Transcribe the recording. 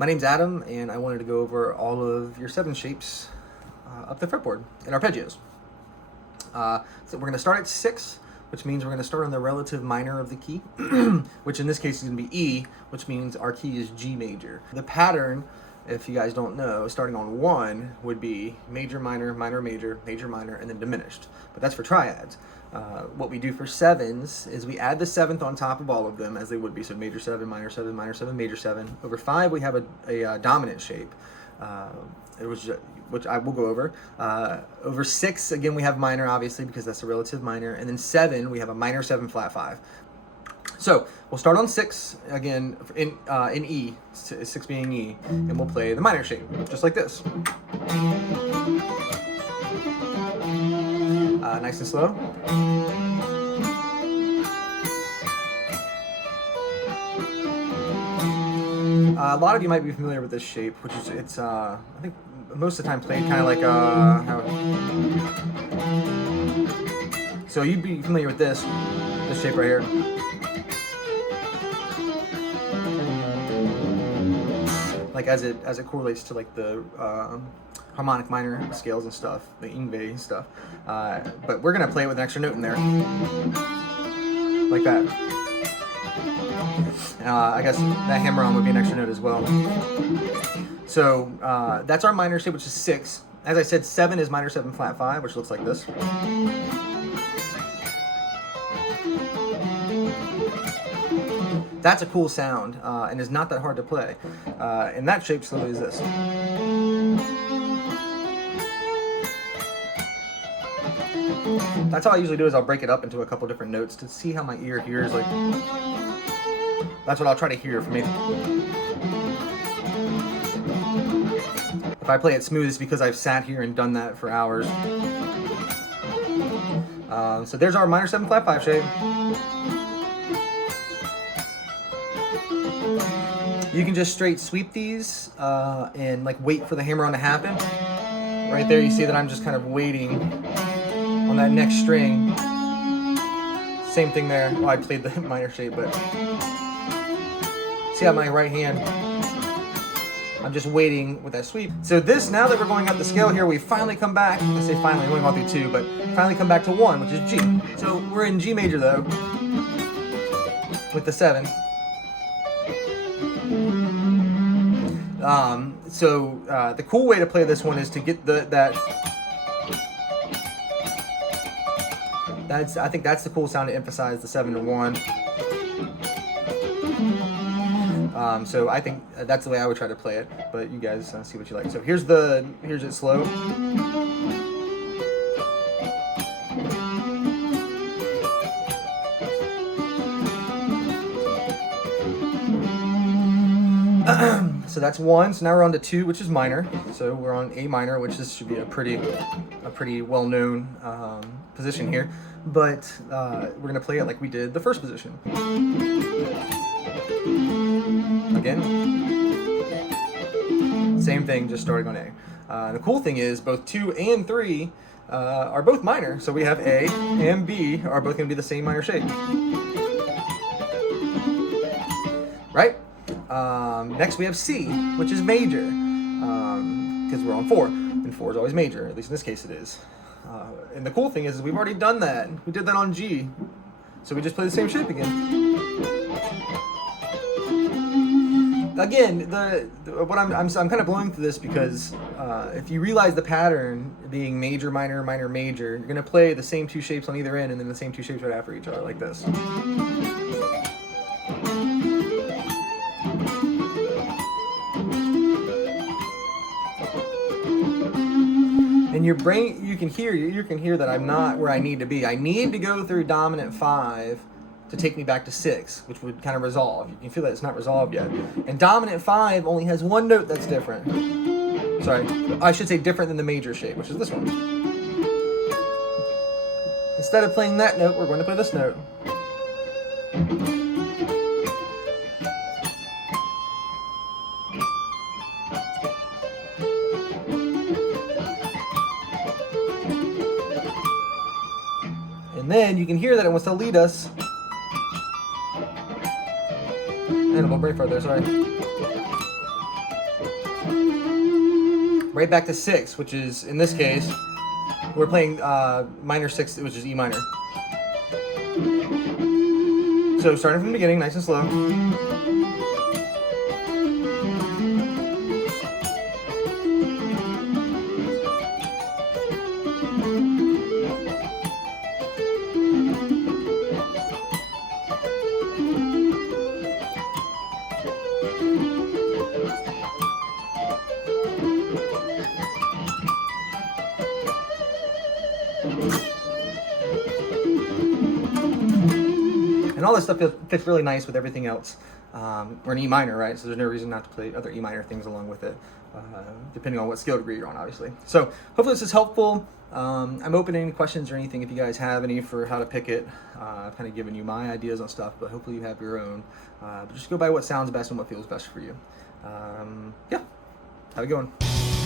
My name's Adam, and I wanted to go over all of your 7 shapes up the fretboard in arpeggios. So we're going to start at 6, which means we're going to start on the relative minor of the key, which in this case is going to be E, which means our key is G major. The pattern, if you guys don't know, starting on 1 would be major, minor, minor, major, major, minor, and then diminished. But that's for triads. What we do for 7s is we add the 7th on top of all of them as they would be. So major 7, minor 7, minor 7, major 7. Over 5 we have a dominant shape, which I will go over. Over 6, again, we have minor, obviously, because that's a relative minor. And then 7, we have a minor 7 flat 5. So we'll start on 6, again, in E, 6 being E, and we'll play the minor shape, just like this. Nice and slow. A lot of you might be familiar with this shape, which is, I think most of the time played kind of like, so you'd be familiar with this shape right here. Like as it correlates to like the harmonic minor scales and stuff, the Ingve stuff. But we're gonna play it with an extra note in there, like that. I guess that hammer-on would be an extra note as well. So that's our minor shape, which is 6. As I said, 7 is minor 7 flat 5, which looks like this. That's a cool sound, and is not that hard to play. And that shape slowly is this. That's how I usually do, is I'll break it up into a couple different notes to see how my ear hears. Like, that's what I'll try to hear for me. If I play it smooth, it's because I've sat here and done that for hours. So there's our minor 7 flat 5 shape. You can just straight sweep these and like wait for the hammer-on to happen. Right there, you see that I'm just kind of waiting on that next string. Same thing there. Oh, I played the minor shape, but see how my right hand, I'm just waiting with that sweep. So this, now that we're going up the scale here, we finally come back. I say finally, we only gone through 2, but finally come back to 1, which is G. So we're in G major though, with the 7. The cool way to play this one is to get I think that's the cool sound to emphasize the 7 to 1. So I think that's the way I would try to play it, but you guys see what you like. So here's it slow. So that's 1. So now we're on to 2, which is minor. So we're on A minor, which this should be a pretty well-known position here. But we're gonna play it like we did the first position. Again, same thing, just starting on A. The cool thing is both 2 and 3 are both minor. So we have A and B are both gonna be the same minor shape. Right? Next we have C, which is major, because we're on 4, and 4 is always major, at least in this case it is. And the cool thing is we've already done that. We did that on G, so we just play the same shape again. Again, what I'm kind of blowing through this because if you realize the pattern being major, minor, minor, major, you're gonna play the same 2 shapes on either end, and then the same 2 shapes right after each other, like this. And your brain, you can hear that I'm not where I need to be. I need to go through dominant 5 to take me back to 6, which would kind of resolve. You can feel that it's not resolved yet. And dominant 5 only has 1 note that's different. Sorry, I should say different than the major shape, which is this one. Instead of playing that note, we're going to play this note. And then you can hear that it wants to lead us. And we'll break further, sorry. right back to 6, which is, in this case, we're playing minor 6, which is E minor. So starting from the beginning, nice and slow. And all this stuff fits really nice with everything else. We're in E minor, right? So there's no reason not to play other E minor things along with it, depending on what scale degree you're on, obviously. So hopefully this is helpful. I'm open to any questions or anything if you guys have any for how to pick it. I've kind of given you my ideas on stuff, but hopefully you have your own. But just go by what sounds best and what feels best for you. Yeah, have a good one.